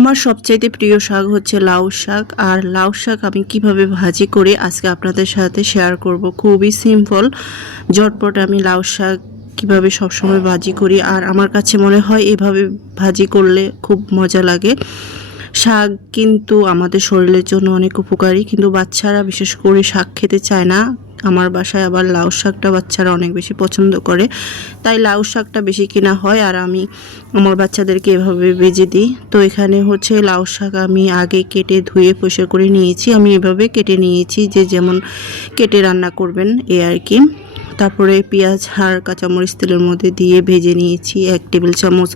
আমার সবচাইতে প্রিয় শাক হচ্ছে লাউ শাক। আর লাউ শাক আমি কীভাবে ভাজি করে আজকে আপনাদের সাথে শেয়ার করব। খুবই সিম্পল ঝটপট আমি লাউ শাক কীভাবে সবসময় ভাজি করি। আর আমার কাছে মনে হয় এভাবে ভাজি করলে খুব মজা লাগে। শাক কিন্তু আমাদের শরীরের জন্য অনেক উপকারী, কিন্তু বাচ্চারা বিশেষ করে শাক খেতে চায় না। আমার বাসায় আবার লাউ শাকটা বাচ্চারা অনেক বেশি পছন্দ করে। তাই লাউ শাকটা বেশি কিনা হয় আর আমি আমার বাচ্চাদেরকে এভাবে বেজে দিই। তো এখানে হচ্ছে লাউ শাক আমি আগে কেটে ধুয়ে পোষা করে নিয়েছি। আমি এভাবে কেটে নিয়েছি যে যেমন কেটে রান্না করবেন এ আর কি। তারপরে পেঁয়াজ আর কাঁচামরিচ তেলের মধ্যে দিয়ে ভেজে নিয়েছি এক টেবিল চামচ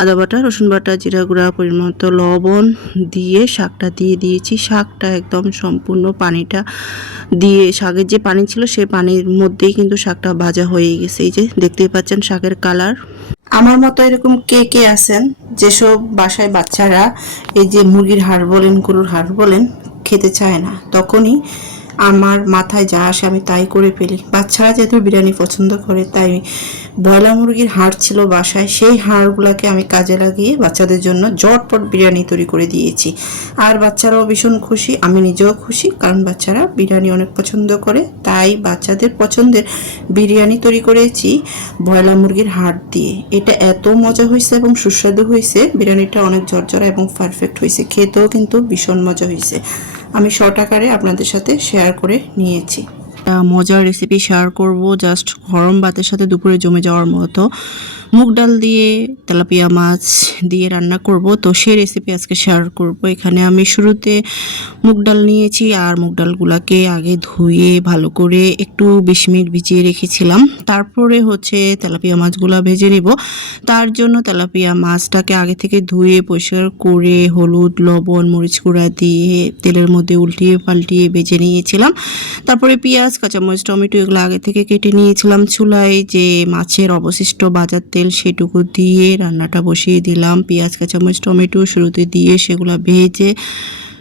আদা বাটা, রসুন বাটা, জিরা গুঁড়া, পরিমাণ লবণ দিয়ে শাকটা দিয়ে দিয়েছি। শাকটা একদম সম্পূর্ণ পানিটা দিয়ে শাকের যে পানি ছিল সেই পানির মধ্যেই কিন্তু শাকটা ভাজা হয়ে গেছে। এই যে দেখতেই পাচ্ছেন শাকের কালার। আমার মতো এরকম কে কে আছেন? যেসব বাসায় বাচ্চারা এই যে মুরগির হাড় বলেন, গরুর হাড় বলেন, খেতে চায় না, তখনই আমার মাথায় যা আসে আমি তাই করে ফেলি। বাচ্চারা যেহেতু বিরিয়ানি পছন্দ করে, তাই ব্রয়লার মুরগির হাড় ছিল বাসায়, সেই হাড়গুলোকে আমি কাজে লাগিয়ে বাচ্চাদের জন্য জটপট বিরিয়ানি তৈরি করে দিয়েছি। আর বাচ্চারাও ভীষণ খুশি, আমি নিজেও খুশি, কারণ বাচ্চারা বিরিয়ানি অনেক পছন্দ করে, তাই বাচ্চাদের পছন্দের বিরিয়ানি তৈরি করেছি ব্রয়লার মুরগির হাড় দিয়ে। এটা এত মজা হয়েছে এবং সুস্বাদু হয়েছে, বিরিয়ানিটা অনেক জর্জরা এবং পারফেক্ট হয়েছে, খেতেও কিন্তু ভীষণ মজা হয়েছে। আমি শর্ট আকারে আপনাদের সাথে শেয়ার করে নিয়েছি। একটা মজার রেসিপি শেয়ার করব। জাস্ট গরম ভাতের সাথে দুপুরে জমে যাওয়ার মতো। মুগ ডাল দিয়ে তেলাপিয়া মাছ দিয়ে রান্না করব। তো সেই রেসিপি আজকে শেয়ার করব। এখানে আমি শুরুতে মুগ ডাল নিয়েছি আর মুগ ডালগুলাকে আগে ধুয়ে ভালো করে একটু বিশ মিনিট ভিজিয়ে রেখেছিলাম। তারপরে হচ্ছে তেলাপিয়া মাছগুলো ভেজে নেব। তার জন্য তেলাপিয়া মাছটাকে আগে থেকে ধুয়ে পরিষ্কার করে হলুদ, লবণ, মরিচ গুঁড়া দিয়ে তেলের মধ্যে উল্টিয়ে পাল্টিয়ে ভেজে নিয়েছিলাম। তারপরে পেঁয়াজ কাঁচামরিচ টমেটো এগুলো আগে থেকে কেটে নিয়েছিলাম চুলায়। যে মাছের অবশিষ্ট বাজার তেল সেটুকু দিয়ে রান্নাটা বসিয়ে দিলাম। পেঁয়াজ, কাঁচামরিচ, টমেটো শুরুতে দিয়ে সেগুলো ভেজে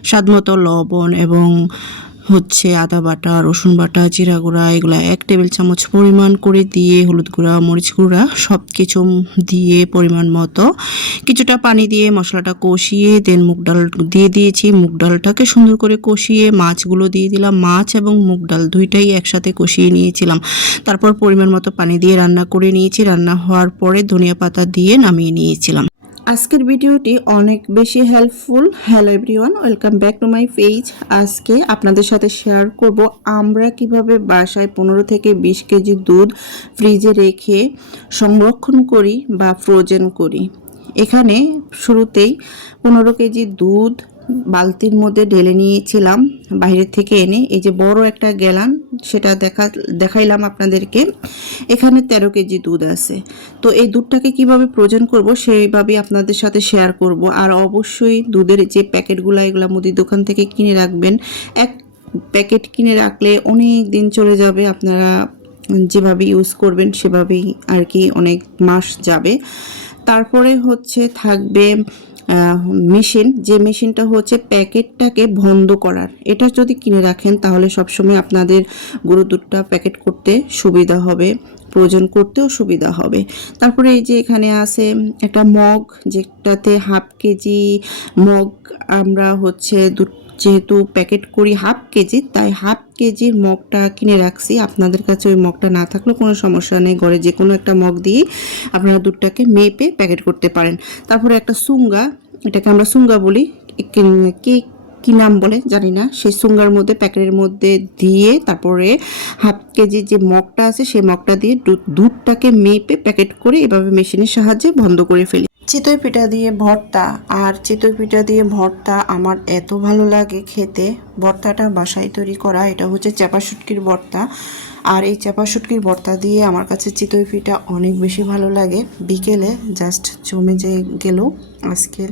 স্বাদমতো লবণ এবং হচ্ছে আদা বাটা, রসুন বাটা, জিরা গুঁড়া, এগুলো এক টেবিল চামচ পরিমাণ করে দিয়ে হলুদ গুঁড়া, মরিচ গুঁড়া সব কিছু দিয়ে পরিমাণ মতো কিছুটা পানি দিয়ে মশলাটা কষিয়ে দেন মুগ ডাল দিয়ে দিয়েছি। মুগ ডালটাকে সুন্দর করে কষিয়ে মাছগুলো দিয়ে দিলাম। মাছ এবং মুগ ডাল দুইটাই একসাথে কষিয়ে নিয়েছিলাম। তারপর পরিমাণ মতো পানি দিয়ে রান্না করে নিয়েছি। রান্না হওয়ার পরে ধনিয়া পাতা দিয়ে নামিয়ে নিয়েছিলাম। আজকের ভিডিওটি অনেক বেশি helpful hello everyone welcome back to my page আজকে আপনাদের সাথে শেয়ার করব আমরা কীভাবে বাসায় পনেরো থেকে বিশ কেজি দুধ ফ্রিজে রেখে সংরক্ষণ করি বা ফ্রোজেন করি। এখানে শুরুতেই পনেরো কেজি দুধ বালতির মধ্যে ঢেলে নিয়েছিলাম বাইরের থেকে এনে। এই যে বড় একটা গেলান সেটা দেখা, দেখাইলাম আপনাদেরকে। এখানে তেরো কেজি দুধ আছে। তো এই দুধটাকে কীভাবে প্রয়োজন করব সেইভাবে আপনাদের সাথে শেয়ার করব। আর অবশ্যই দুধের যে প্যাকেটগুলো, এগুলো মুদির দোকান থেকে কিনে রাখবেন। এক প্যাকেট কিনে রাখলে অনেক দিন চলে যাবে, আপনারা যেভাবে ইউজ করবেন সেভাবেই আর কি অনেক মাস যাবে। তারপরে হচ্ছে থাকবে মেশিন যে মেশিনটা হচ্ছে প্যাকেটটাকে বন্ধ করার। এটা যদি কিনে রাখেন, তাহলে সবসময় আপনাদের গরুর দুধটা প্যাকেট করতে সুবিধা হবে, প্রয়োজন করতেও সুবিধা হবে। তারপরে এই যে এখানে আছে একটা মগ, যেটাতে হাফ কেজি মগ আমরা হচ্ছে দুধ যেহেতু প্যাকেট করি হাফ কেজি তাই হাফ কেজির মগটা কিনে রাখছি। আপনাদের কাছে ওই মগটা না থাকলেও কোনো সমস্যা নেই। ঘরে যে কোনো একটা মগ দিয়ে আপনারা দুধটাকে মেপে প্যাকেট করতে পারেন। তারপরে একটা সুঙ্গা, এটাকে আমরা সুঙ্গা বলি। কি কি নাম বলে জানি না। সেই সুঙ্গার মধ্যে, প্যাকেটের মধ্যে দিয়ে তারপরে হাফ কেজি যে মগটা আছে, সেই মগটা দিয়ে দুধটাকে মেপে প্যাকেট করে এভাবে মেশিনের সাহায্যে বন্ধ করে ফেলি। চিতই পিঠা দিয়ে ভর্তা আর চিতই পিঠা দিয়ে ভর্তা আমার এত ভালো লাগে খেতে। ভর্তাটা বাসায় তৈরি করা, এটা হচ্ছে চাপা শুটকির ভর্তা। আর এই চাপা শুটকির ভর্তা দিয়ে আমার কাছে চিতই পিঠা অনেক বেশি ভালো লাগে। বিকেলে জাস্ট জমে যে গেল আজকের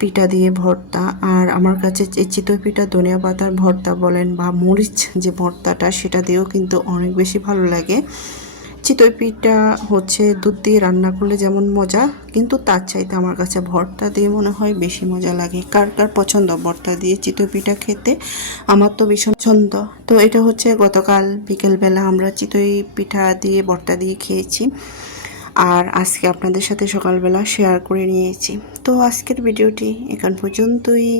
পিঠা দিয়ে ভর্তা। আর আমার কাছে চিতই পিঠা ধনিয়া পাতার ভর্তা বলেন বা মরিচ যে ভর্তাটা, সেটা দিয়েও কিন্তু অনেক বেশি ভালো লাগে। চিতই পিঠা হচ্ছে দুধ দিয়ে রান্না করলে যেমন মজা, কিন্তু তার চাইতে আমার কাছে ভর্তা দিয়ে মনে হয় বেশি মজা লাগে। কার কার পছন্দ ভর্তা দিয়ে চিতই পিঠা খেতে? আমার তো ভীষণ পছন্দ। তো এটা হচ্ছে গতকাল বিকেলবেলা আমরা চিতই পিঠা দিয়ে ভর্তা দিয়ে খেয়েছি। আর আজকে আপনাদের সাথে সকালবেলা শেয়ার করে নিয়েছি। তো তো আজকের ভিডিওটি এখান পর্যন্তই।